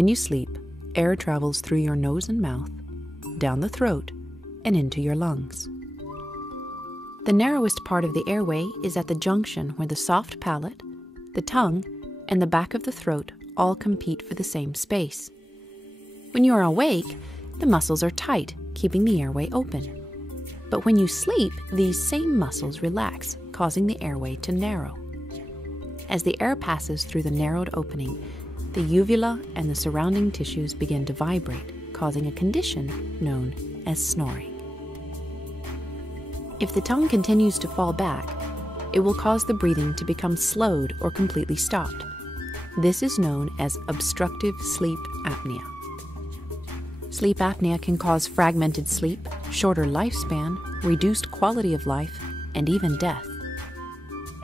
When you sleep, air travels through your nose and mouth, down the throat, and into your lungs. The narrowest part of the airway is at the junction where the soft palate, the tongue, and the back of the throat all compete for the same space. When you are awake, the muscles are tight, keeping the airway open. But when you sleep, these same muscles relax, causing the airway to narrow. As the air passes through the narrowed opening, the uvula and the surrounding tissues begin to vibrate, causing a condition known as snoring. If the tongue continues to fall back, it will cause the breathing to become slowed or completely stopped. This is known as obstructive sleep apnea. Sleep apnea can cause fragmented sleep, shorter lifespan, reduced quality of life, and even death.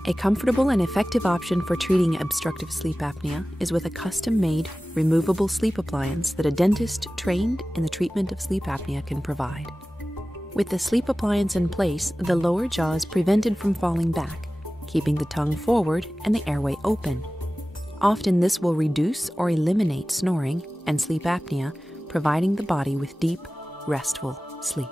A comfortable and effective option for treating obstructive sleep apnea is with a custom-made, removable sleep appliance that a dentist trained in the treatment of sleep apnea can provide. With the sleep appliance in place, the lower jaw is prevented from falling back, keeping the tongue forward and the airway open. Often this will reduce or eliminate snoring and sleep apnea, providing the body with deep, restful sleep.